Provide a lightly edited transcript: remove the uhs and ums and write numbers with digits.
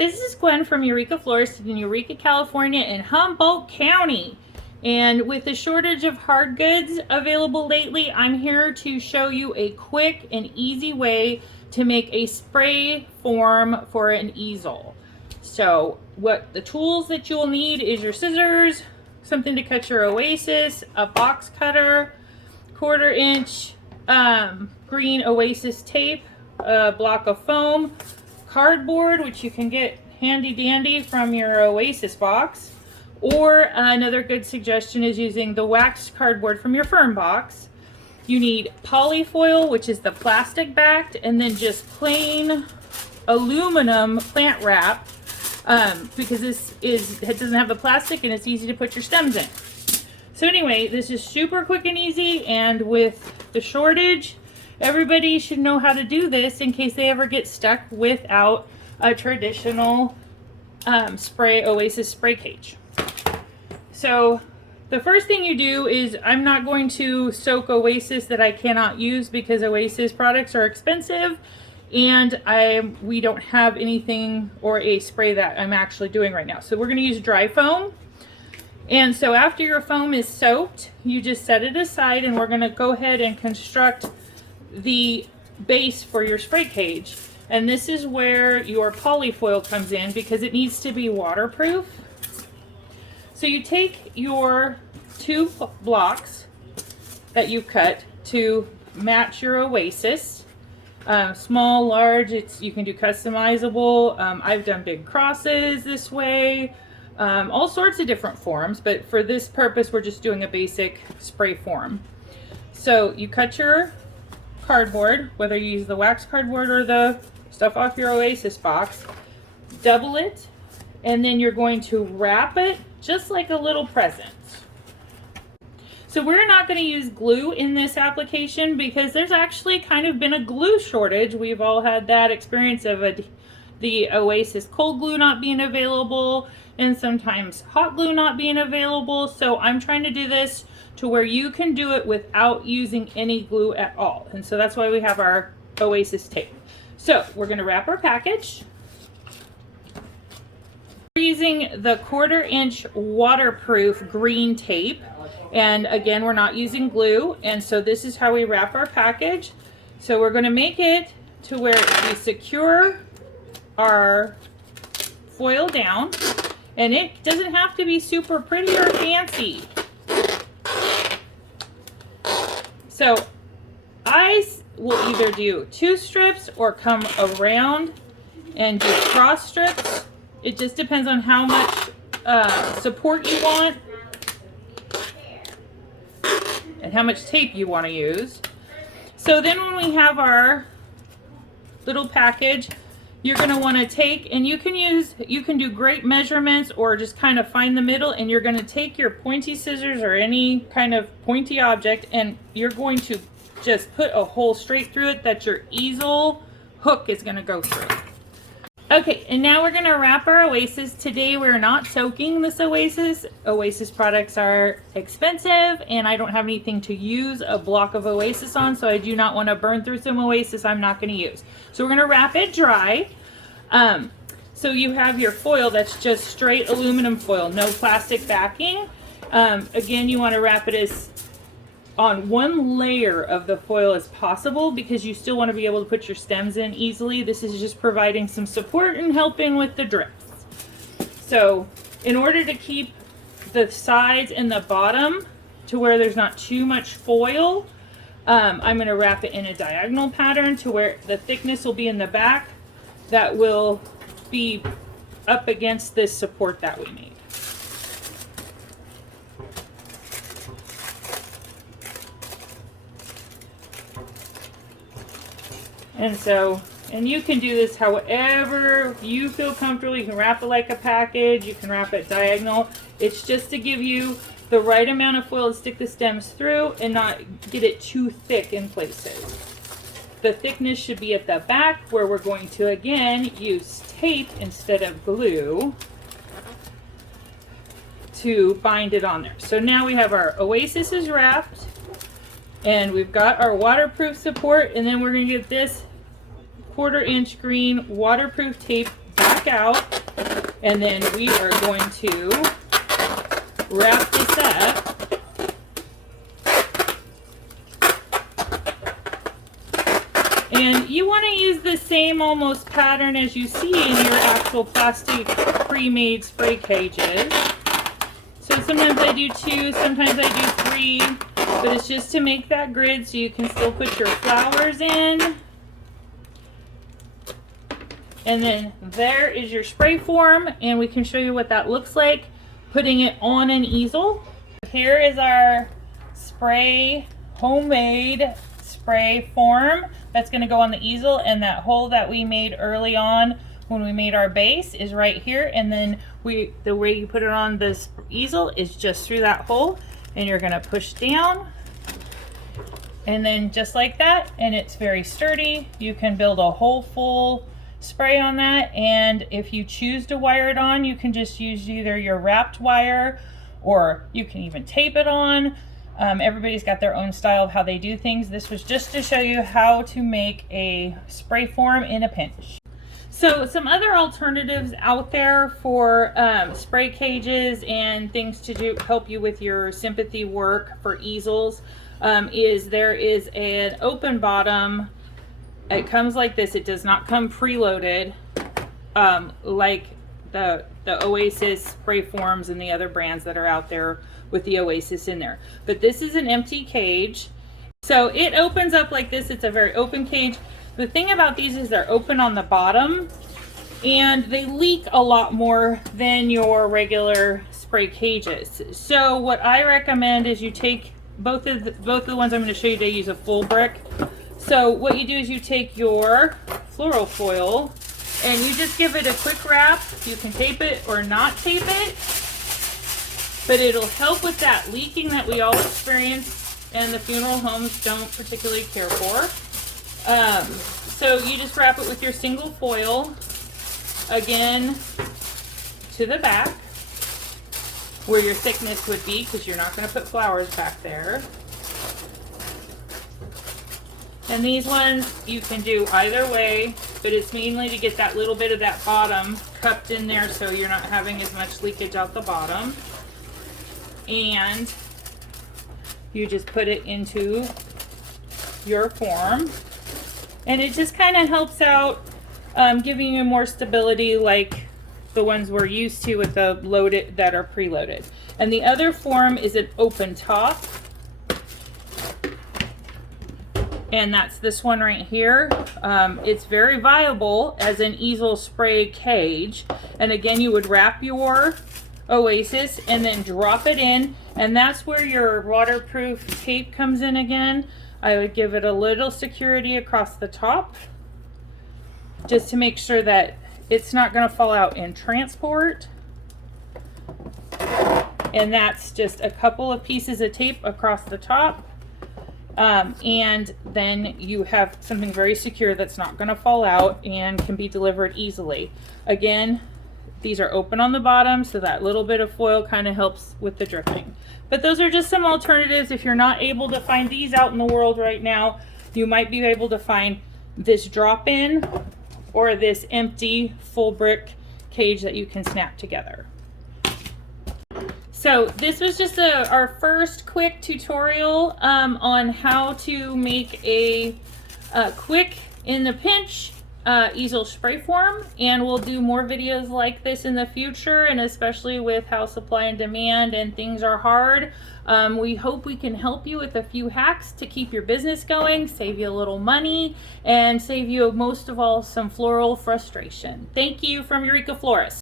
This is Gwen from Eureka Florist in Eureka, California in Humboldt County. And with the shortage of hard goods available lately, I'm here to show you a quick and easy way to make a spray form for an easel. So what the tools that you'll need is your scissors, something to cut your Oasis, a box cutter, 1/4 inch green Oasis tape, a block of foam, cardboard, which you can get handy dandy from your Oasis box, or another good suggestion is using the waxed cardboard from your Fern box. You need polyfoil, which is the plastic backed, and then just plain aluminum plant wrap, because it doesn't have the plastic and it's easy to put your stems in. So anyway, this is super quick and easy, and with the shortage, everybody should know how to do this in case they ever get stuck without a traditional Oasis spray cage. So the first thing you do is, I'm not going to soak Oasis that I cannot use because Oasis products are expensive, and we don't have anything or a spray that I'm actually doing right now. So we're going to use dry foam. And so after your foam is soaked, you just set it aside, and we're going to go ahead and construct the base for your spray cage. And this is where your polyfoil comes in, because it needs to be waterproof. So you take your 2 blocks that you cut to match your Oasis, small, large, you can do customizable. I've done big crosses this way, all sorts of different forms, but for this purpose we're just doing a basic spray form. So you cut your cardboard, whether you use the wax cardboard or the stuff off your Oasis box, double it, and then you're going to wrap it just like a little present. So we're not going to use glue in this application because there's actually kind of been a glue shortage. We've all had that experience of the Oasis cold glue not being available, and sometimes hot glue not being available. So I'm trying to do this to where you can do it without using any glue at all. And so that's why we have our Oasis tape. So we're going to wrap our package. We're using the 1/4 inch waterproof green tape. And again, we're not using glue. And so this is how we wrap our package. So we're going to make it to where we secure our foil down. And it doesn't have to be super pretty or fancy. So I will either do 2 strips or come around and do cross strips. It just depends on how much support you want and how much tape you want to use. So then when we have our little package, you're going to want to take, and you can do great measurements or just kind of find the middle, and you're going to take your pointy scissors or any kind of pointy object, and you're going to just put a hole straight through it that your easel hook is going to go through. Okay, and now we're going to wrap our Oasis. Today we're not soaking this Oasis. Oasis products are expensive, and I don't have anything to use a block of Oasis on, so I do not want to burn through some Oasis I'm not going to use. So we're going to wrap it dry. So you have your foil that's just straight aluminum foil, no plastic backing. Again, you want to wrap it as on 1 layer of the foil as possible, because you still want to be able to put your stems in easily. This is just providing some support and helping with the drips. So in order to keep the sides and the bottom to where there's not too much foil, I'm going to wrap it in a diagonal pattern to where the thickness will be in the back that will be up against this support that we made. And you can do this however you feel comfortable. You can wrap it like a package, you can wrap it diagonal. It's just to give you the right amount of foil to stick the stems through and not get it too thick in places. The thickness should be at the back, where we're going to again use tape instead of glue to bind it on there. So now we have our Oasis is wrapped, and we've got our waterproof support, and then we're going to get this 1/4 inch green waterproof tape back back out, and then we are going to wrap this up. And you want to use the same almost pattern as you see in your actual plastic pre-made spray cages. So sometimes I do 2, sometimes I do 3, but it's just to make that grid so you can still put your flowers in. And then there is your spray form, and we can show you what that looks like putting it on an easel. Here is our homemade spray form that's going to go on the easel, and that hole that we made early on when we made our base is right here, and then the way you put it on this easel is just through that hole, and you're going to push down, and then just like that, and it's very sturdy. You can build a whole full spray on that, and if you choose to wire it on, you can just use either your wrapped wire, or you can even tape it on. Everybody's got their own style of how they do things. This was just to show you how to make a spray form in a pinch. So some other alternatives out there for spray cages and things to help you with your sympathy work for easels there is an open bottom. It comes like this. It does not come preloaded like the Oasis spray forms and the other brands that are out there with the Oasis in there. But this is an empty cage. So it opens up like this. It's a very open cage. The thing about these is they're open on the bottom, and they leak a lot more than your regular spray cages. So what I recommend is you take both of the ones I'm going to show you today use a full brick. So what you do is you take your floral foil and you just give it a quick wrap. You can tape it or not tape it, but it'll help with that leaking that we all experience and the funeral homes don't particularly care for. So you just wrap it with your single foil, again, to the back where your thickness would be, because you're not going to put flowers back there. And these ones you can do either way, but it's mainly to get that little bit of that bottom cupped in there so you're not having as much leakage out the bottom. And you just put it into your form, and it just kind of helps out giving you more stability like the ones we're used to with the loaded that are preloaded. And the other form is an open top, and that's this one right here. It's very viable as an easel spray cage, and again you would wrap your Oasis and then drop it in, and that's where your waterproof tape comes in again. I would give it a little security across the top just to make sure that it's not going to fall out in transport. And that's just a couple of pieces of tape across the top. And then you have something very secure that's not going to fall out and can be delivered easily. Again, these are open on the bottom, so that little bit of foil kind of helps with the dripping. But those are just some alternatives. If you're not able to find these out in the world right now, you might be able to find this drop-in or this empty full brick cage that you can snap together. So this was just our first quick tutorial on how to make a quick in the pinch easel spray form, and we'll do more videos like this in the future, and especially with how supply and demand and things are hard. We hope we can help you with a few hacks to keep your business going, save you a little money, and save you most of all some floral frustration. Thank you from Eureka Florist.